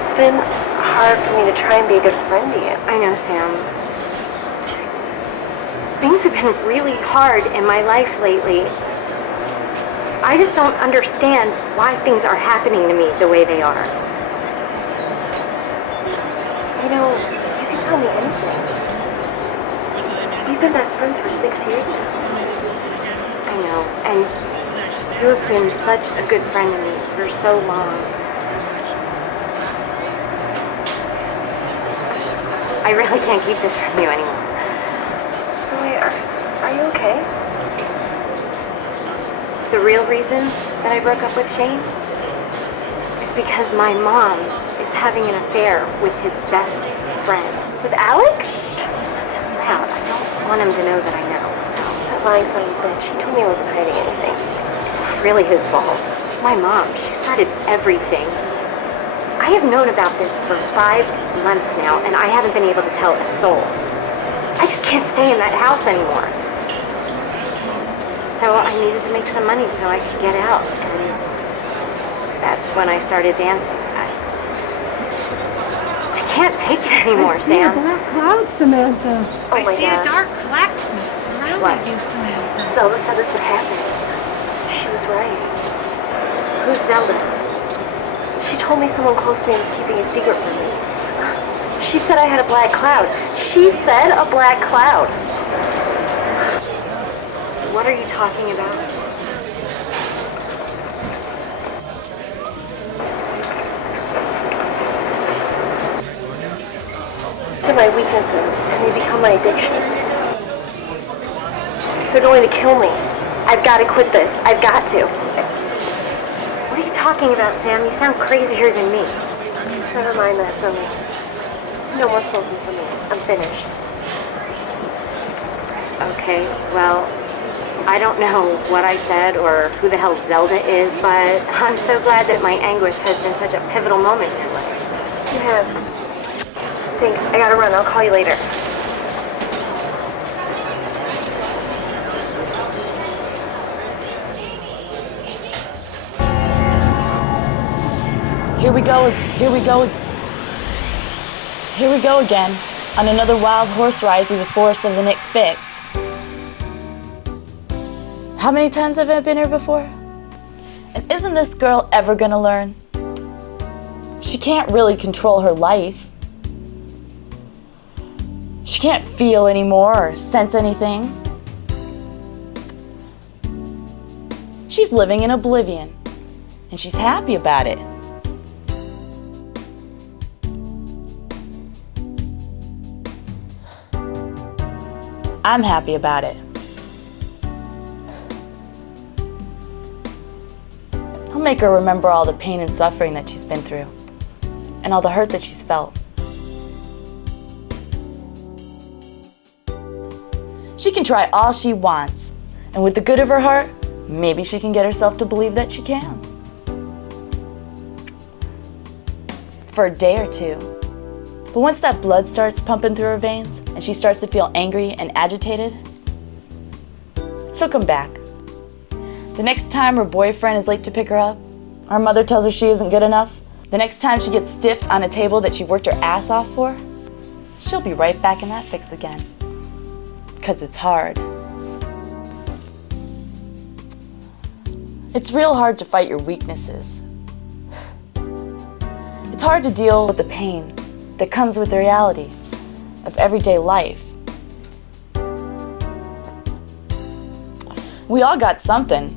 It's been hard for me to try and be a good friend to you. I know, Sam. Things have been really hard in my life lately. I just don't understand why things are happening to me the way they are. You know, you can tell me anything. We've been best friends for 6 years now. I know, and You have been such a good friend to me for so long. I really can't keep this from you anymore. Zoe, are you okay? The real reason that I broke up with Shane is because my mom is having an affair with his best friend. With Alex? Not so loud. I don't want him to know that I know. No, I'm not lying so you think. She told me I wasn't hiding anything. It's not really his fault. It's my mom. She started everything. I have known about this for 5 months now, and I haven't been able to tell a soul. I just can't stay in that house anymore. So I needed to make some money so I could get out, and that's when I started dancing. I can't take it anymore, Sam. Black cloud, Samantha. Oh I my see God. a dark blackness surrounding What? you, Samantha. Zelda said this would happen. She was right. Who's Zelda? She told me someone close to me was keeping a secret from me. She said I had a black cloud. She said a black cloud. What are you talking about? These are my weaknesses, and they become my addiction. They're going to kill me. I've got to quit this. I've got to. What are you talking about, Sam? You sound crazier than me. Never mind that, Zoe. No more smoking for me. I'm finished. Okay, well, I don't know what I said or who the hell Zelda is, but I'm so glad that my anguish has been such a pivotal moment in your life. You have. Thanks. I gotta run. I'll call you later. Here we go again, on another wild horse ride through the forest of the Nick Fix. How many times have I been here before? And isn't this girl ever gonna learn? She can't really control her life. She can't feel anymore or sense anything. She's living in oblivion, and she's happy about it. I'm happy about it. I'll make her remember all the pain and suffering that she's been through, and all the hurt that she's felt. She can try all she wants, and with the good of her heart, maybe she can get herself to believe that she can. For a day or two. But once that blood starts pumping through her veins and she starts to feel angry and agitated, she'll come back. The next time her boyfriend is late to pick her up, or her mother tells her she isn't good enough, the next time she gets stiffed on a table that she worked her ass off for, she'll be right back in that fix again. 'Cause it's hard. It's real hard to fight your weaknesses. It's hard to deal with the pain that comes with the reality of everyday life. We all got something.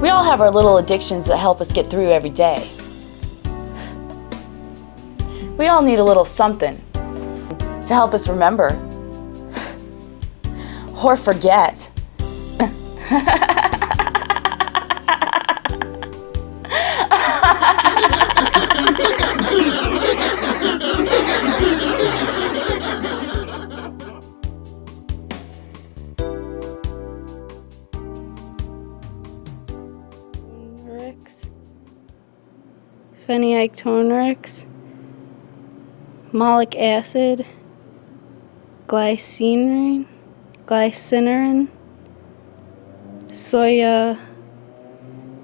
We all have our little addictions that help us get through every day. We all need a little something to help us remember or forget. Phenyltonerics, malic acid, glycinrin, soya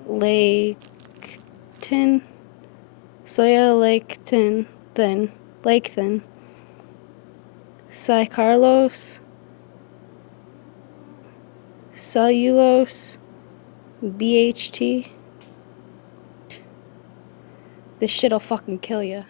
lecithin, saccharose, cellulose, BHT. This shit'll fucking kill ya.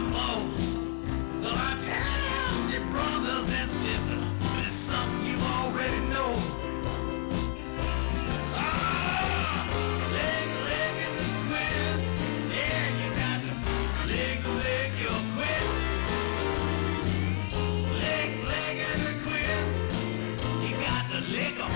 your clothes. Well, I tell you, brothers and sisters, it's something you already know. Lickin the quits. Yeah, you got to lick your quits. Lickin the quits. You got to lick 'em.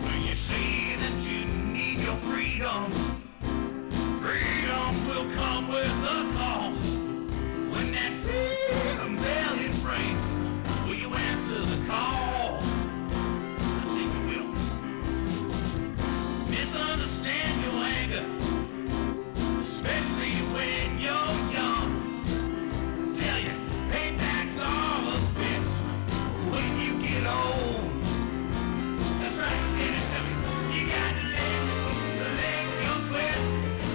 When you see that you need your freedom, freedom will come with the cost. When that freedom bell it rings, will you answer the call? I think you will. Misunderstand your anger, especially when you're young. Tell you, payback's all a bitch when you get old. That's right, skin it to me. You got to lick your quits.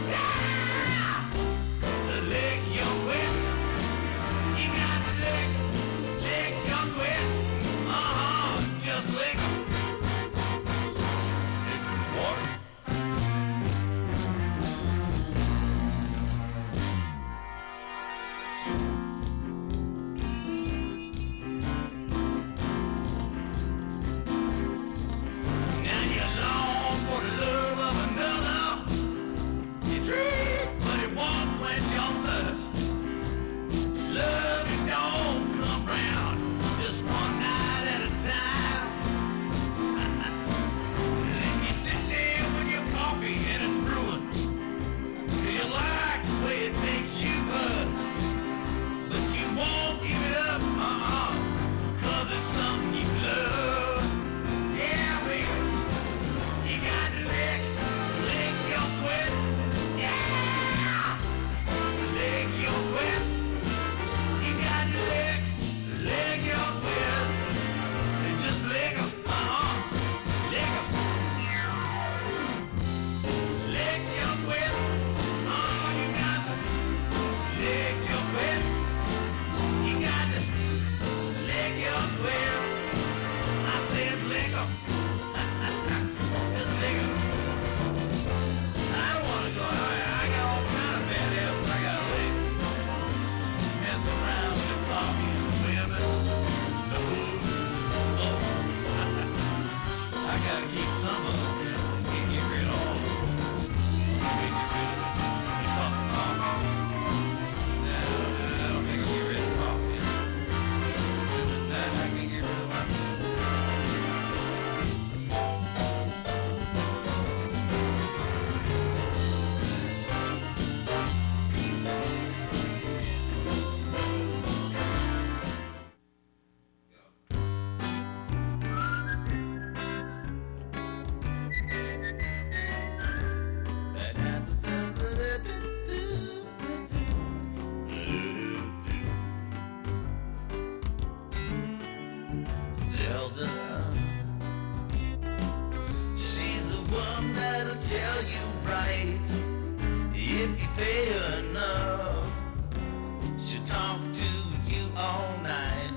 Yeah! Lick your quits. You got to lick your quits. Just lick 'em. Water. Now you long for the love of another. You drink, but it won't quench your thirst. Love it don't come round just one night at a time. Then you sit there with your coffee and it's brewing. You like the way it makes you buzz, but you won't give it up, 'cause it's something you love. Yeah, baby, you got to lick your quits. Yeah, lick your quits. You got to lick your quits. And just lick 'em, lick 'em. Lick your quits. You got to lick your quits. You got to lick your quits. I said lick 'em. Just lick 'em. I don't want to go higher. I got all kind of bad habits I got to lick. Mess around with the coffee and the women, the booze, the smoke. I got to keep some of them, Can't get rid of all of them. Can't get rid of the fucking coffee. I don't think I'll get rid of coffee. I can get rid of my Zelda. She's the one that'll tell you right if you pay her enough. She'll talk to you all night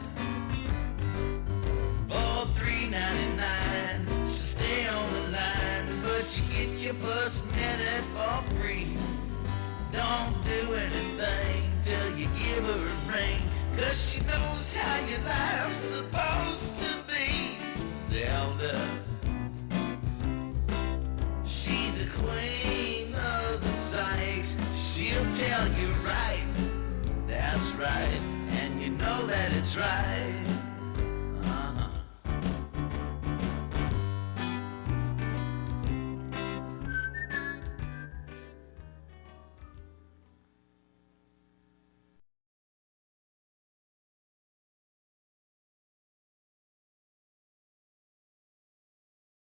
for $3.99. She'll stay on the line, but you get your first minute for free. Don't do anything till you give her a ring, 'cause she knows how your life's supposed to be. Zelda, she's a queen of the psychs. She'll tell you right, that's right, and you know that it's right.